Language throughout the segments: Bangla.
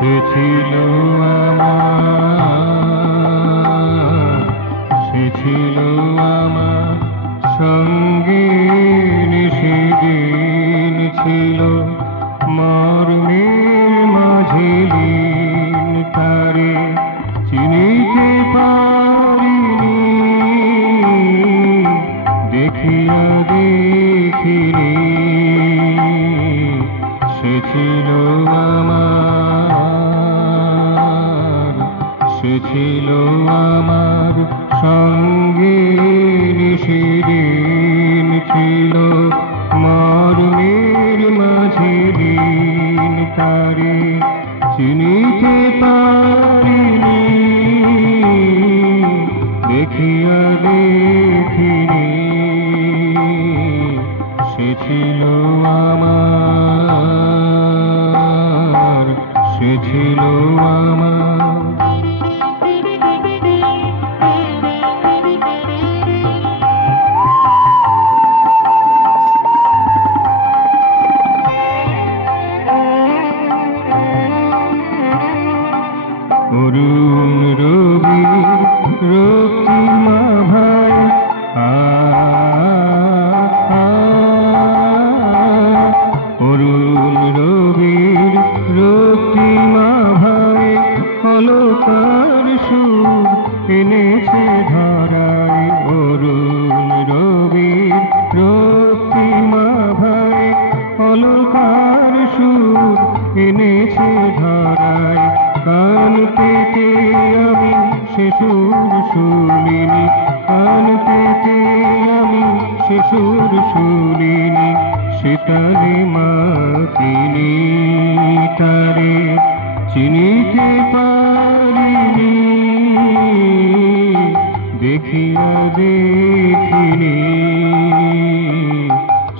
সে ছিল আমার, সে ছিল আমার সঙ্গে সেদিন ছিল মর্মের মাঝে লীন, তারে চিনিতে পারিনি, দেখিয়া দেখিনি। সে ছিল আমার, সে ছিল আমার সঙ্গে সেদিন ছিল মর্মের মাঝে লীন, তারে চিনিতে পারিনি, দেখিয়া দেখিনি। সে ছিল আমার, সে ছিল আমার। অরুণ রবির রক্তিমা ভাই, অরুণ রবির রক্তিমা ভাই, অলকার সুর এনেছে ধরায়। অরুণ রবির রক্তিমা ভাই, অলকার সুর এনেছে ধরায়। কান পেতে আমি সে সুর শুনিনি, কান পেতে আমি সে সুর শুনিনি। সেতারে মাতিনি, তারে চিনিতে পারিনি, দেখিয়া দেখিনি।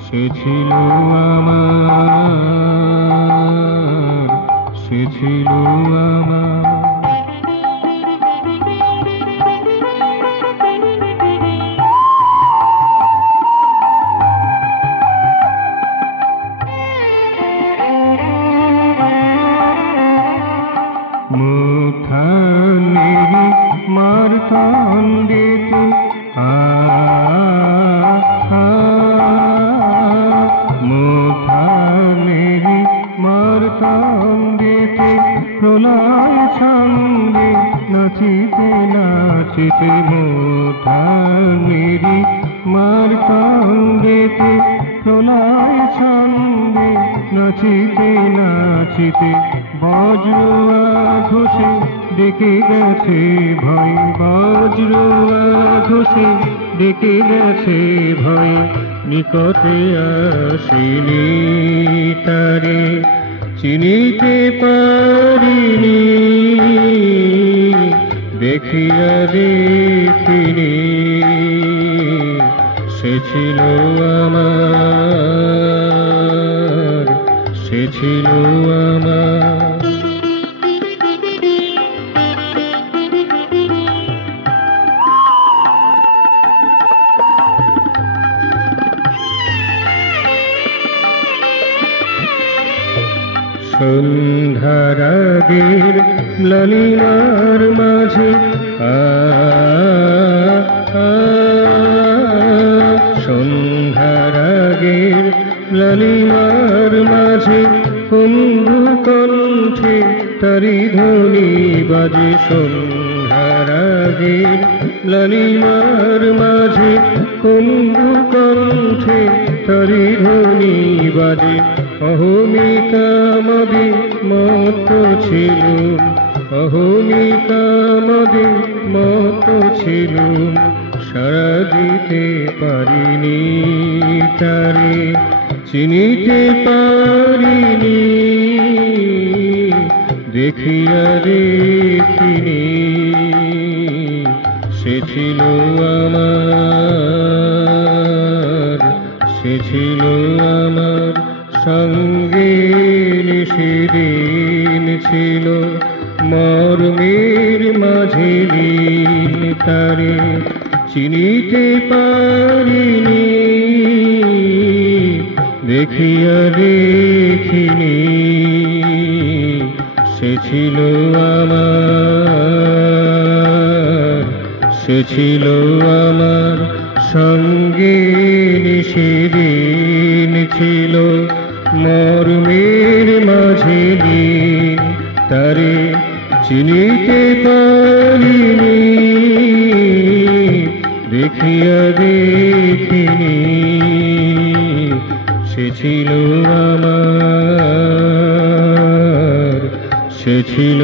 সে ছিল আমার, সে ছিল আমার। মুখানেরি মারতান্ডিত মুখানেরি মারতান্ডিত প্রলয় ছন্দে নাচিতে নাচিতে। মুখানেরি মারতান্ডিত প্রলয় ছন্দে নাচিতে নাচিতে। বজ্র আঘোষে ডেকে গেছে ভয়, বজ্র আঘোষে ডেকে গেছে ভয়। নিকটে আসিনি, তারে চিনিতে পারিনি, দেখিয়া দেখিনি। সে ছিল আমার, সে ছিল আমার। সন্ধ্যার আগের লালিমার মাঝে সন্ধ্যার আগের লালিমার মাঝে কুম্ভু কণ্ঠে তারি ধ্বনি বাজে। সন্ধ্যার আগের লালিমার মাঝে কুম্ভু কণ্ঠে তারি ধ্বনি বাজে। অহমিকা মদে মত ছিল, অহমিকা মদে মত ছিল। সারা দিতে পারিনি, তারে চিনিতে পারিনি, দেখিয়া দেখিনি। সে ছিল আমার, সে ছিল আমার সঙ্গে সেদিন ছিল মর্মের মাঝে লীন, তারে চিনিতে পারিনি, দেখিয়া দেখিনি। সে ছিল আমার, সে ছিল আমার সঙ্গে, সেদিন ছিল মর্মের মাঝে দিন, তারে চিনিতে পারিনি, দেখিয়া দেখিনি, সে ছিল আমার, সে ছিল